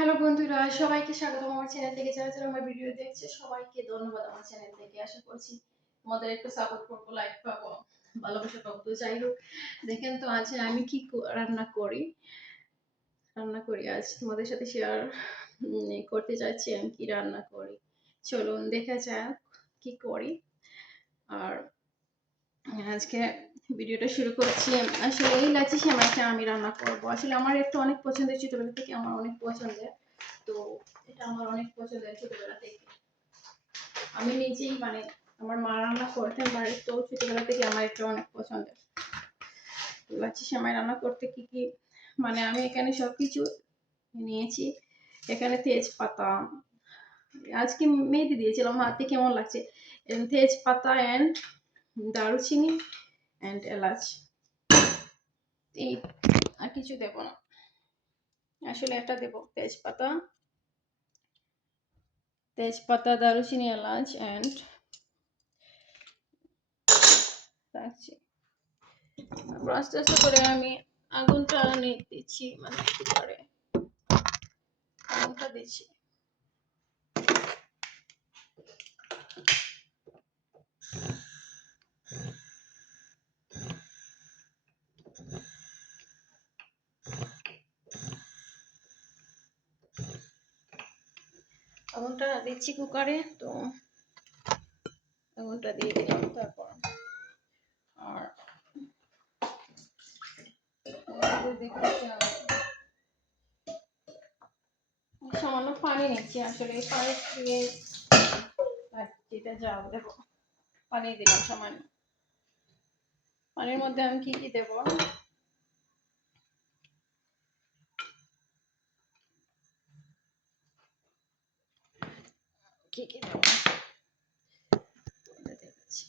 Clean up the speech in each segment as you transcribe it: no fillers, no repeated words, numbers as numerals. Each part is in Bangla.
হ্যালো বন্ধুরা, সবাইকে স্বাগতম আমার চ্যানেল থেকে। যারা যারা আমার ভিডিও দেখছে সবাইকে ধন্যবাদ। আমার চ্যানেল থেকে আশা করছি তোমাদের একটু সাপোর্ট করবো, লাইক পাবো, ভালোবাসা পাবো। তো যাই হোক, দেখেন তো আজ আমি কি রান্না করি আজ তোমাদের সাথে শেয়ার করতে চাচ্ছি। আমি কি রান্না করি, চলুন দেখা যাক কি করি। আর আজকে ভিডিওটা শুরু করছি। আসলে এই লাচ্ছি সেমাইটা আমি রান্না করব। আসলে আমার একটু অনেক পছন্দের, ছোটবেলা থেকে আমার অনেক পছন্দের। তো এটা আমার অনেক পছন্দের ছোটবেলা থেকে। আমি নিজেই আমার মা রান্না করতেন বাড়ির, তো ছোটবেলা থেকে আমার এটা অনেক পছন্দের। লাচ্ছি সেমাই রান্না করতে কি কি আমি এখানে সবকিছু নিয়েছি। এখানে তেজপাতা, আজকে মেহেদি দিয়েছিলাম, হাতে কেমন লাগছে। তেজপাতা এন্ড দারুচিনি এন্ড এলাচ, এই আর কিছু দেব না। আসলে এটা দেব তেজপাতা, দারুচিনি, এলাচ এন্ড রাখছি। আস্তে আস্তে করে আমি আগুনটা দিচ্ছি, একটু করে আগুনটা দিচ্ছি। আগুনটা দিচ্ছি কুকারে, তো আগুনটা দিয়ে দিলাম। তারপর আর সামান্য পানি নিচ্ছি। আসলে এই পানি দিয়ে যেটা যাও দেখো, পানি দিলাম সামান্য। পানির মধ্যে আমি কি কি দেব, কি কি দেব দেখাচ্ছি।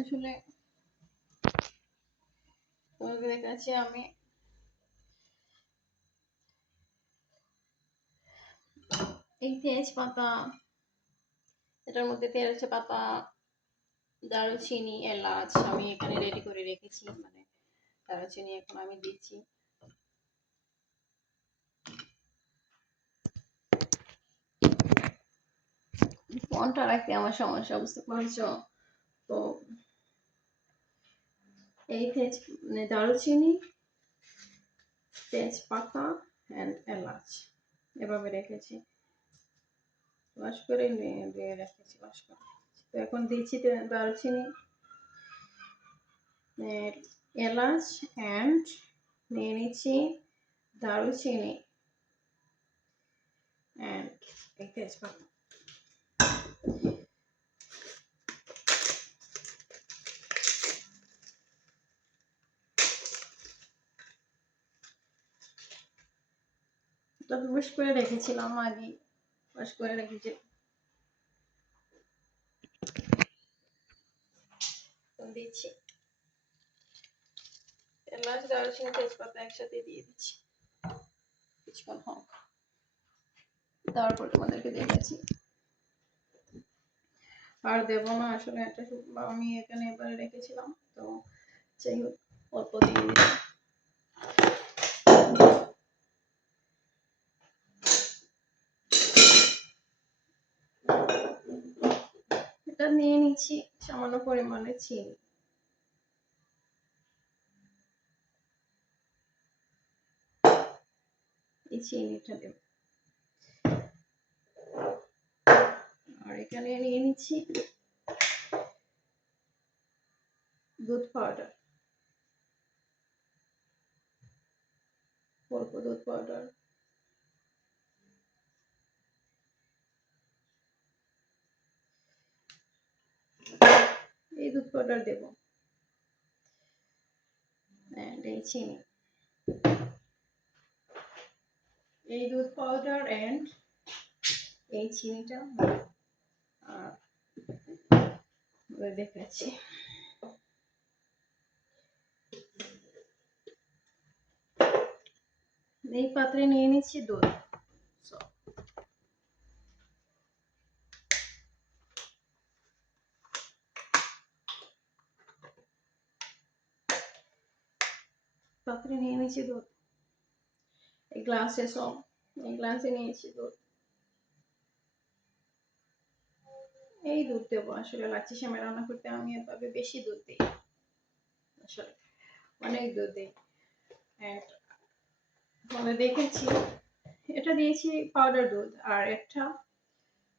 আসলে তোমাদের কাছে আমি এই তেজপাতা, এটার মধ্যে তেজপাতা, দারুচিনি, এলাচ আমি এখানে রেডি করে রেখেছি। দারুচিনি এখন আমি দিচ্ছি। ফোনটা রাখতে আমার সমস্যা, বুঝতে পারছো? তো এই দারুচিনি, তেজপাতা এন্ড এলাচ এভাবে রেখেছি, ওয়াশ করে দিয়ে রেখেছি, ওয়াশ করে। তো এখন দিচ্ছি দারুচিনি, এলাচ এন্ড নিয়ে নিচ্ছি দারুচিনি এন্ড এই তেজপাতা। ওয়াশ করে রেখেছিলাম আগে, ওয়াশ করে রেখেছি। দিচ্ছি এলাচ, দারুচিনি, তেজপাতা একসাথে দিয়ে দিচ্ছি, কিছুক্ষণ হোক, তারপর তোমাদেরকে দেখাচ্ছি। আর দেব না, আসলে একটা আমি এখানে এবারে রেখেছিলাম, তো যাই হোক অল্প দিয়ে দিচ্ছি। এটা নিয়ে নিচ্ছি সামান্য পরিমাণে চিনি। এই চিনিটা দেব। আর এখানে নিয়ে নিচ্ছি দুধ পাউডার, অল্প দুধ পাউডার। এই দুধ পাউডার দেব এন্ড এই চিনি, এই দুধ পাউডার এন্ড এই চিনিটা দেখাচ্ছি। এই পাত্রে নিয়ে নিচ্ছি দুধ। So, পাত্রে নিয়ে নিচ্ছি দুধ, এই গ্লাসে সব, এই গ্লাসে নিয়েছি দুধ। এই দুধ দেবো, আসলে লাচ্ছি সেমাই রান্না করতে আমি এভাবে বেশি দুধ দিই, আসলে অনেক দুধ দিই। ফলে দেখেছি, এটা দিয়েছি পাউডার দুধ আর একটা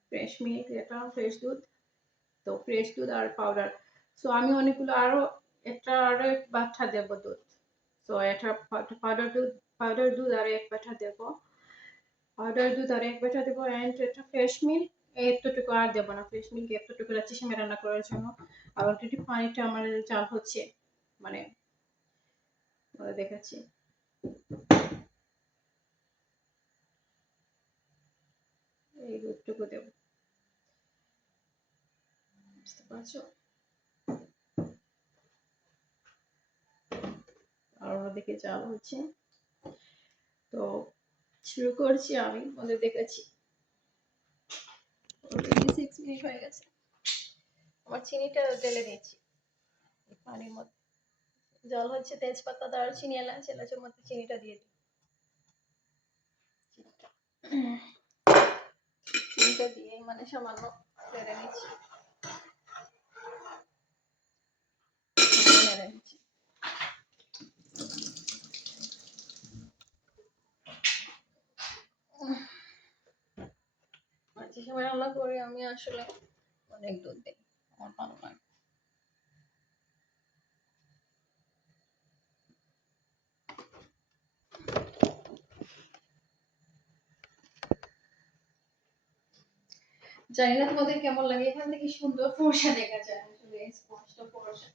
ফ্রেশ মিল্ক, এটা ফ্রেশ দুধ। তো ফ্রেশ দুধ আর পাউডার, সো আমি অনেকগুলো আরো আরো এক বাচ্চা দেবো দুধ। তো এটা পাউডার দুধ আর এক বাচ্চা দেবো, অ্যান্ড এটা ফ্রেশ মিল্ক এতটুকু আর দেবো না, ফ্রেশ মিল্ক এতটুকু রাখছি সেমাই রান্না করার জন্য। আর অলরেডি পানিটা আমার জাল হচ্ছে, মানে দেখাচ্ছি। এই দুধটুকু দেবো, বুঝতে পারছো? আর ওদিকে জাল হচ্ছে, তো শুরু করছি আমি, ওদের দেখাচ্ছি। অলরেডি 6 মিনিট হয়ে গেছে। আমার চিনিটা ঢেলে দিয়েছি পানির মধ্যে, জল হচ্ছে, তেজপাতা, দারচিনি, এলাচ, এলাচের মধ্যে চিনিটা দিয়ে দিই। চিনিটা দিয়ে মানে সামান্য নেড়ে নিচ্ছি, নেড়ে নিচ্ছি। যে সময় রান্না করি আমি আসলে অনেক দুধ দিই, আমার ভালো লাগে। জানি না তোমাদের কেমন লাগে, এখান থেকে সুন্দর ফর্সা দেখা যায়, আসলে স্পষ্ট ফর্সা,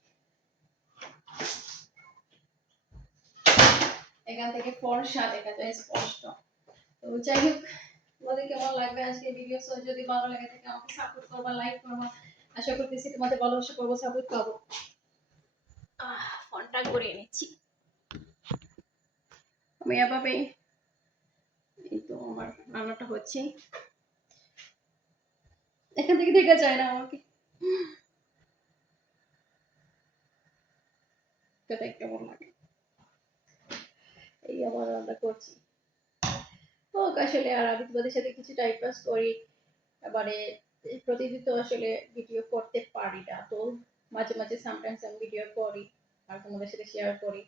এখান থেকে ফর্সা দেখা যায় স্পষ্ট। তো যাই হোক, তোমাদের কেমন লাগবে আজকে ভিডিও? যদি ভালো লাগে থাকে আমাকে সাপোর্ট করবা, লাইক করবা, আশা করতেছি তোমাদের ভালোবাসা করবো, সাপোর্ট পাবো। ফোনটা ঘুরিয়ে নিচ্ছি আমি এভাবেই। এই তো আমার রান্নাটা হচ্ছে, এখান থেকে দেখা যায় না আমাকে, এটা কেমন লাগে। এই আমার রান্না করছি, ও আসলে আর আমি তোমাদের সাথে কিছু টাইম পাস করি, এবারে প্রতিদিন তো আসলে ভিডিও করতে পারি না, তো মাঝে মাঝে সামটাইমস আমি ভিডিও করি আর তোমাদের সাথে শেয়ার করি।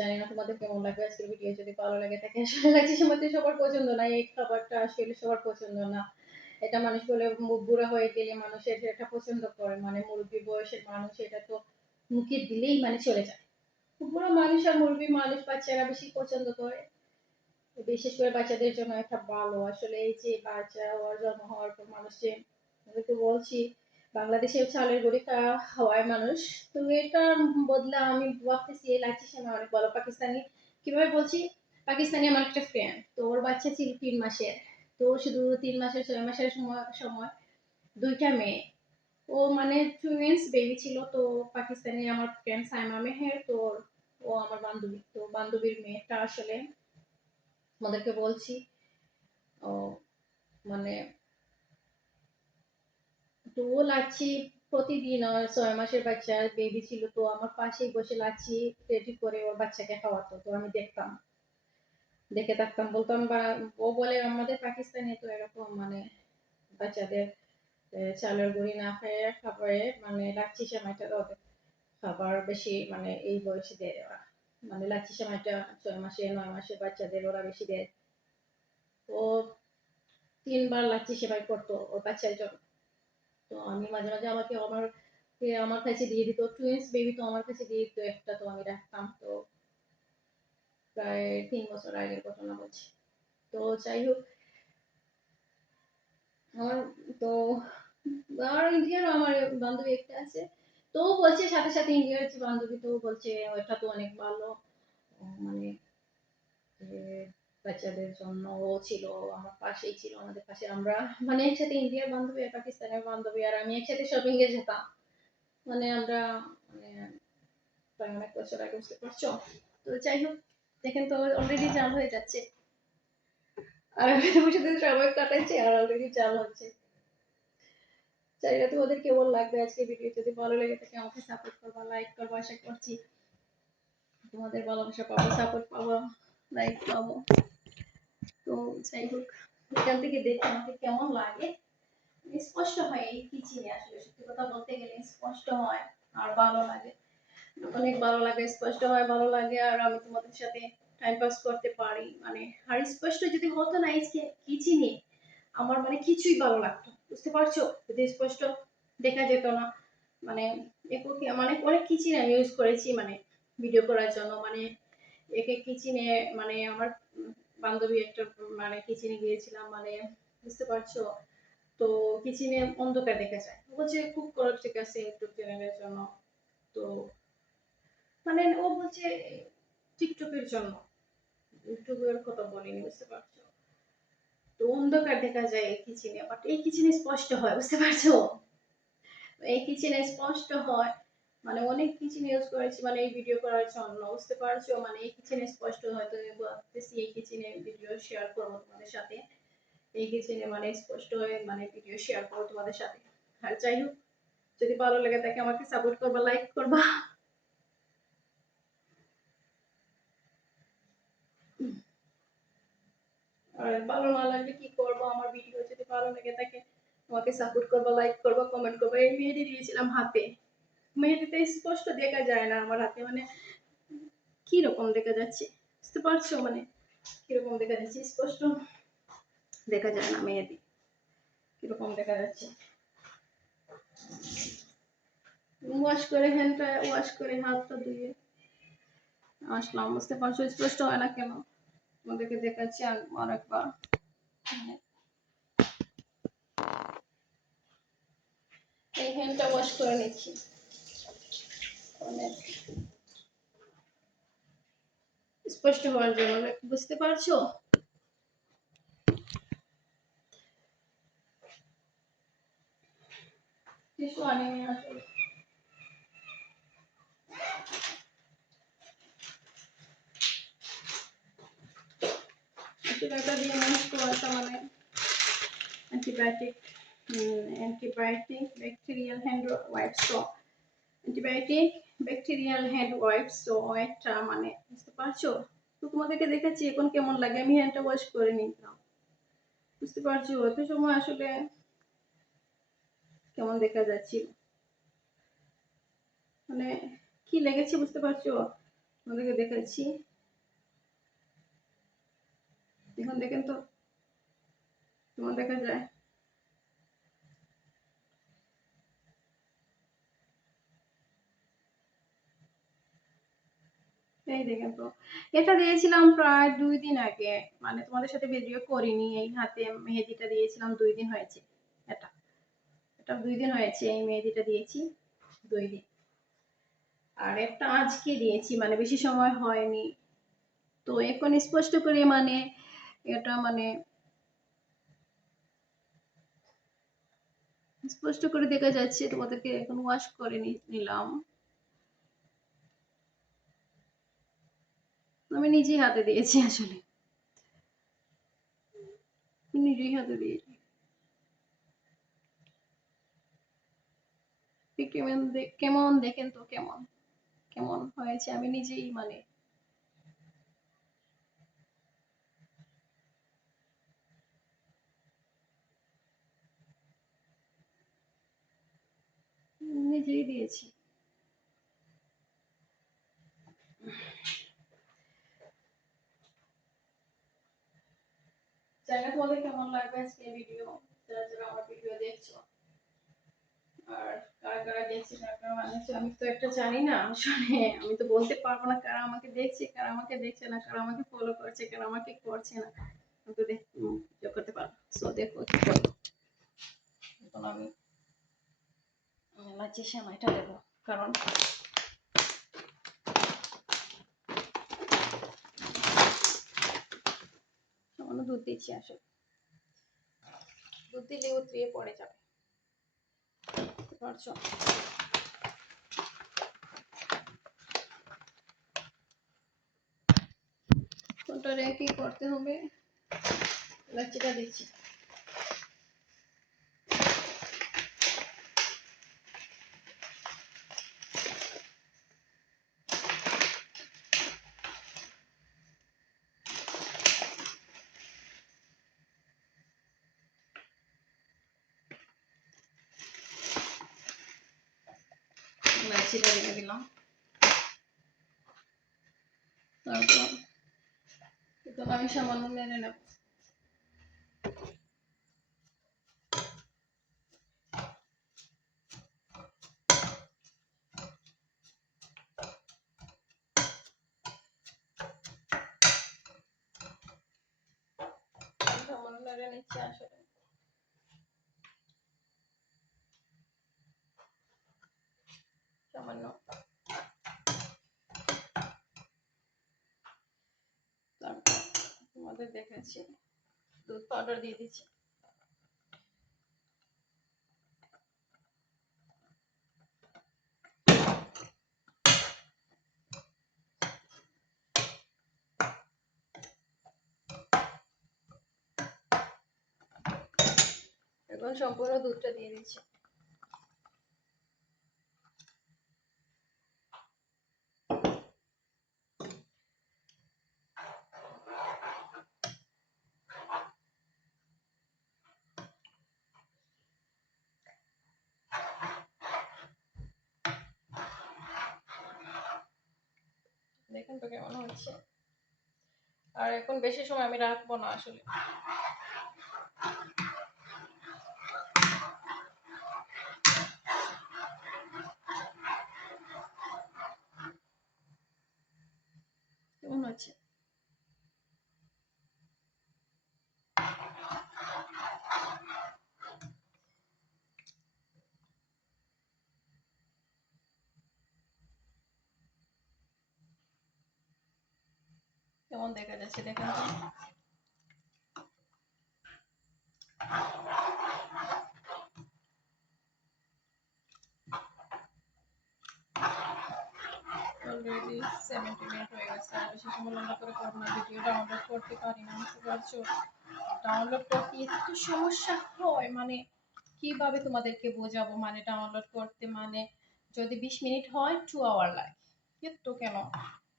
জানি না তোমাদের কেমন লাগবে আজকের ভিডিও, যদি ভালো লাগে থাকে। আসলে লাচ্ছি সেমাই সবার পছন্দ না, এই খাবারটা আসলে সবার পছন্দ না। এটা মানুষ বলে বুড়া হয়ে গেলে মানুষের এটা পছন্দ করে, মানে মুরব্বী বয়সের মানুষ এটা তো মুখে দিলেই মানে চলে যায়। বুড়া মানুষ আর মুরব্বী মানুষ বাচ্চারা বেশি পছন্দ করে, বিশেষ করে বাচ্চাদের জন্য এটা ভালো। আসলে এই যে বাচ্চা হওয়ার, জন্ম হওয়ার পর মানুষ যে, আমি তো বলছি বাংলাদেশে চালের গুঁড়ি খাওয়ায় মানুষ, তো এটা বদলে আমি ভাবতেছি এই লাচ্ছি সেমাই অনেক ভালো। পাকিস্তানি, কিভাবে বলছি, পাকিস্তানি আমার একটা ফ্রেন্ড, তো ওর বাচ্চা ছিল 3 মাসের, তো শুধু 3 মাসের 6 মাসের সময় সময় দুইটা মেয়ে, ও মানে টুইন্স বেবি ছিল। তো পাকিস্তানি আমার ফ্রেন্ড সাইমা মেহের, তো ও আমার বান্ধবী, তো বান্ধবীর মেয়েটা আসলে আমাদেরকে বলছি, ও মানে, তো ও লাচ্ছি প্রতিদিন, আর 6 মাসের বাচ্চা বেবি ছিল, তো আমার পাশেই বসে লাচ্ছি রেডি করে ওর বাচ্চাকে খাওয়াতো, তো আমি দেখতাম, দেখে থাকতাম, বলতাম বা, ও বলে আমাদের পাকিস্তানে তো এরকম মানে বাচ্চাদের চালের গুঁড়ি না খাইয়ে খাবারে মানে লাচ্ছি সেমাইটা ওদের খাবার বেশি, মানে এই বয়সে দেয় ওরা, মানে লাচ্ছি সেমাইটা 6 মাসে 9 মাসে বাচ্চাদের ওরা বেশি দেয়। ও 3 বার লাচ্ছি সেমাই করতো ওর বাচ্চার জন্য। তো আমি মাঝে মাঝে আমাকে আমার কাছে দিয়ে দিত, টুইন্স বেবি তো আমার কাছে দিয়ে দিত একটা, তো আমি রাখতাম। তো প্রায় 3 বছর আগের ঘটনা বলছি। তো যাই হোক, আমার তো আর ইন্ডিয়ার আমার বান্ধবী একটা আছে, তো বলছে সাথে সাথে ইন্ডিয়ার যে বান্ধবী, তো বলছে ওটা তো অনেক ভালো, মানে যে বাচ্চাদের জন্য ও ছিল, আমার পাশেই ছিল, আমাদের পাশে, আমরা মানে একসাথে ইন্ডিয়ার বান্ধবী আর পাকিস্তানের বান্ধবী আর আমি একসাথে শপিং এ যেতাম, মানে আমরা মানে প্রায় অনেক বছর আগে, বুঝতে পারছো? তো যাই হোক, দেখেন তো অলরেডি জাল হয়ে যাচ্ছে, আর আমি তোমার সাথে সময় কাটাচ্ছি আর অলরেডি জাল হচ্ছে। জানি না তোমাদের কেমন লাগবে আজকে ভিডিও। যদি ভালো লেগে থাকে আমাকে সাপোর্ট করবা, লাইক করবা। আশা করছি তোমাদের ভালোবাসা পাবো, সাপোর্ট পাবো, লাইক পাবো। তো যাই হোক, এখান থেকে দেখে আমাকে কেমন লাগে স্পষ্ট হয়। এই কিচেনে আসলে সত্যি কথা বলতে গেলে স্পষ্ট হয় আর ভালো লাগে, অনেক ভালো লাগে, স্পষ্ট হয়, ভালো লাগে। আর আমি তোমাদের সাথে টাইম পাস করতে পারি মানে। আর স্পষ্ট যদি হতো না এই কিচেনে, আমার মানে কিছুই ভালো লাগতো, বুঝতে পারছো? যদি স্পষ্ট দেখা যেত না মানে একক মানে অনেক কিচেন আমি ইউজ করেছি মানে ভিডিও করার জন্য মানে এক এক কিচেনে মানে আমার বান্ধবী একটা মানে কিচেনে গিয়েছিলাম মানে, বুঝতে পারছো? তো কিচেনে অন্ধকার দেখা যায়, বলছে খুব করো, ঠিক আছে ইউটিউব চ্যানেলের জন্য। তো মানে ও বলছে টিকটকের জন্য, ইউটিউবের কথা বলিনি, বুঝতে পারছো? তো অন্ধকার দেখা যায় এই কিচেনে, বাট এই কিচেনে স্পষ্ট হয়, বুঝতে পারছো? এই কিচেনে স্পষ্ট হয় মানে অনেক কিচেন ইউজ করেছি মানে এই ভিডিও করার জন্য, বুঝতে পারছো? মানে এই কিচেনে স্পষ্ট হয়। তো ভাবতেছি এই কিচেনে ভিডিও শেয়ার করবো তোমাদের সাথে, এই কিচেনে মানে স্পষ্ট হয়ে মানে ভিডিও শেয়ার করবো তোমাদের সাথে। আর যাই হোক, যদি ভালো লাগে তাকে আমাকে সাপোর্ট করবা, লাইক করবা। আর ভালো না লাগলে কি করবো, আমার ভিডিও যদি ভালো লাগে তাকে আমাকে সাপোর্ট করবা, লাইক করবা, কমেন্ট করবা। এই মেহেদি দিয়েছিলাম হাতে, মেহেদিতে স্পষ্ট দেখা যায় না আমার হাতে, মানে কি রকম দেখা যাচ্ছে, বুঝতে পারছো? মানে কিরকম দেখা যাচ্ছে, স্পষ্ট দেখা যায় না মেহেদি, কিরকম দেখা যাচ্ছে। ওয়াশ করে হ্যান্ডটা ওয়াশ করে হাতটা ধুয়ে আসলাম, বুঝতে পারছো? স্পষ্ট হয় না কেন, তোমাদেরকে দেখাচ্ছি আর একবার। এই হ্যান্ডটা ওয়াশ করে নিচ্ছি অনেক স্পষ্ট হওয়ার জন্য, বুঝতে পারছো? টিস্যু আনিনি আসলে, আসলে এটা দিয়ে ইউজ করাটা মানে antibiotic, antibiotic bacterial hand wipes, তো অ্যান্টিবায়োটিক ব্যাকটেরিয়াল হ্যান্ড ওয়াইপস, তো একটা মানে, বুঝতে পারছো? তো তোমাদেরকে দেখাচ্ছি এখন কেমন লাগে, আমি হ্যান্ডটা ওয়াশ করে নিলাম, বুঝতে পারছো? ওই সময় আসলে কেমন দেখা যাচ্ছিল মানে কি লেগেছে, বুঝতে পারছো? তোমাদেরকে দেখাচ্ছি, এখন দেখেন তো কেমন দেখা যায়। এই দেখেন তো, এটা দিয়েছিলাম প্রায় 2 দিন আগে, মানে তোমাদের সাথে ভিডিও করিনি। এই হাতে মেহেদিটা দিয়েছিলাম 2 দিন হয়েছে, এটা এটা 2 দিন হয়েছে এই মেহেদিটা দিয়েছি, 2 দিন। আর একটা আজকে দিয়েছি মানে বেশি সময় হয়নি। তো এখন স্পষ্ট করে মানে এটা মানে স্পষ্ট করে দেখা যাচ্ছে, তোমাদেরকে এখন ওয়াশ করে নিলাম। আমি নিজেই হাতে দিয়েছি আসলে, নিজেই হাতে দিয়েছি। কেমন কেমন দেখেন তো কেমন কেমন হয়েছে, আমি নিজেই মানে নিজেই দিয়েছি। জায়গা তোমাদের কেমন লাগবে আজকে ভিডিও, যারা যারা আমার ভিডিও দেখছো, আর কারা কারা দেখছে, কারা কারা বানাচ্ছে, আমি তো একটা জানি না আসলে, আমি তো বলতে পারবো না কারা আমাকে দেখছে, কারা আমাকে দেখছে না, কারা আমাকে ফলো করছে, কারা আমাকে করছে না। আমি তো করতে পারবো। সো দেখো কি করবো, এখন আমি লাচি সেমাইটা দেবো, কারণ সামান্য দুধ দিচ্ছি আসলে, দুধ দিলে উতরিয়ে পড়ে যাবে, বুঝতে পারছো? দুটো রেখে করতে হবে। লাচ্ছিটা দিচ্ছি। লাচ্ছিটা রেখে দিলাম। তারপর তো আমি সামান্য নেড়ে নেব। সামান্য নেড়ে নিচ্ছি আসলে। সামান্য। তারপর তোমাদের দেখাচ্ছি, দুধ পাউডার দিয়ে দিচ্ছি। এখন সম্পূর্ণ দুধটা দিয়ে দিচ্ছি। দেখেন তো কেমন হচ্ছে। আর এখন বেশি সময় আমি রাখবো না আসলে। কেমন হচ্ছে? কেমন দেখা যাচ্ছে দেখেন তো। অলরেডি 70 মিনিট হয়ে গেছে। আর বেশি সময় লম্বা করে করব না, ভিডিও ডাউনলোড করতে পারি না, বুঝতে পারছো? ডাউনলোড করতে একটু সমস্যা হয়, মানে কিভাবে তোমাদেরকে বোঝাবো, মানে ডাউনলোড করতে মানে যদি 20 মিনিট হয় 2 আওয়ার লাগে। এত কেন,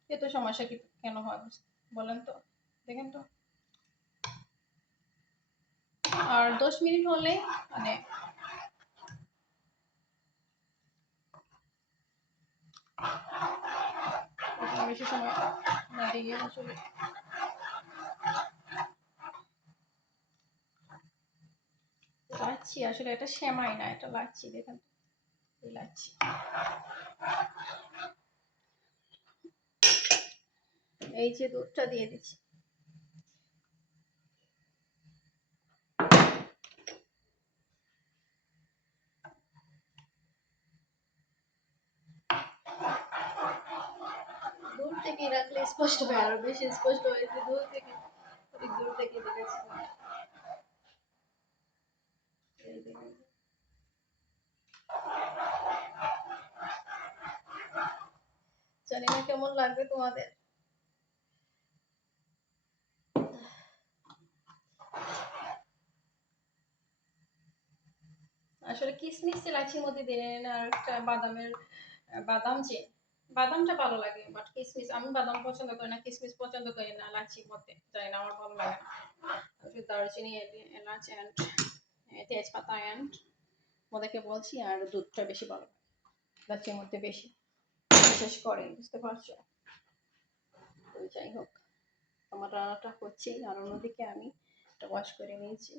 এত সমস্যা কি কেন হয় বলেন তো, দেখেন তো। আর 10 মিনিট হলে মানে বেশি সময় না দিয়ে আসলে লাচ্ছি, আসলে এটা সেমাই না, এটা লাচ্ছি। দেখেন লাচ্ছি। এই যে দুধটা দিয়ে দিচ্ছি। দূর থেকে রাখলে স্পষ্ট হয়, আরো বেশি স্পষ্ট হয়েছে দূর থেকে, অনেক দূর থেকে দেখেছি। জানি না কেমন লাগবে তোমাদের। আসলে কিসমিস লাচ্ছির মধ্যে দিলে না, আর একটা বাদামের বাদাম, যে বাদামটা ভালো লাগে, বাট কিসমিস আমি বাদাম পছন্দ করি না, কিসমিস পছন্দ করি না লাচ্ছির মধ্যে, জানি না আমার ভালো লাগে না। আসলে দারুচিনি, এলাচ এন্ড তেজপাতা এন্ড ওদেরকে বলছি, আর দুধটা বেশি ভালো লাচ্ছির মধ্যে বেশি বিশেষ করে, বুঝতে পারছো? তো যাই হোক, আমার রান্নাটা হচ্ছে, আর অন্যদিকে আমি এটা ওয়াশ করে নিয়েছি।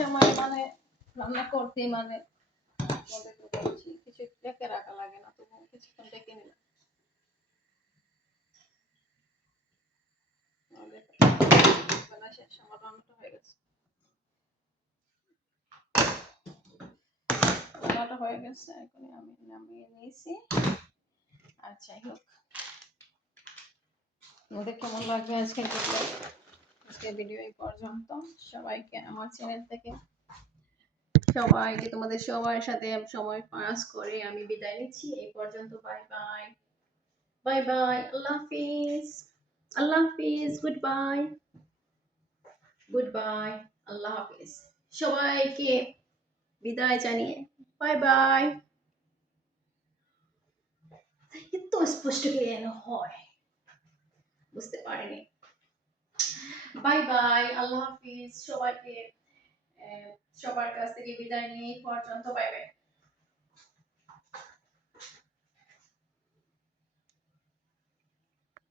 সময় মানে রান্না করতে মানে তোমাদেরকে বলছি কিছু ডেকে রাখা লাগে না, তবু কিছুক্ষণ ডেকে নিলাম। আমাদের বেলা শেষ, আমার রান্নাটা হয়ে গেছে, রান্নাটা হয়ে গেছে, এখন আমি নামিয়ে নিয়েছি। আর যাই হোক, তোমাদের কেমন লাগবে আজকের ভিডিও? আজকের ভিডিও এই পর্যন্ত। সবাইকে আমার চ্যানেল থেকে সবাইকে, তোমাদের সবার সাথে সময় পাস করে আমি বিদায় নিচ্ছি। এই পর্যন্ত। বাই বাই, বাই বাই, আল্লাহ হাফিজ, আল্লাহ হাফিজ, গুড বাই, গুড বাই, আল্লাহ হাফিজ। সবাইকে বিদায় জানিয়ে বাই বাই। এত স্পষ্ট করে যেন হয়, বুঝতে পারিনি। বাই বাই, আল্লাহ হাফিজ। সবাইকে সবার কাছ থেকে বিদায় নিয়ে এই পর্যন্ত। Bye bye.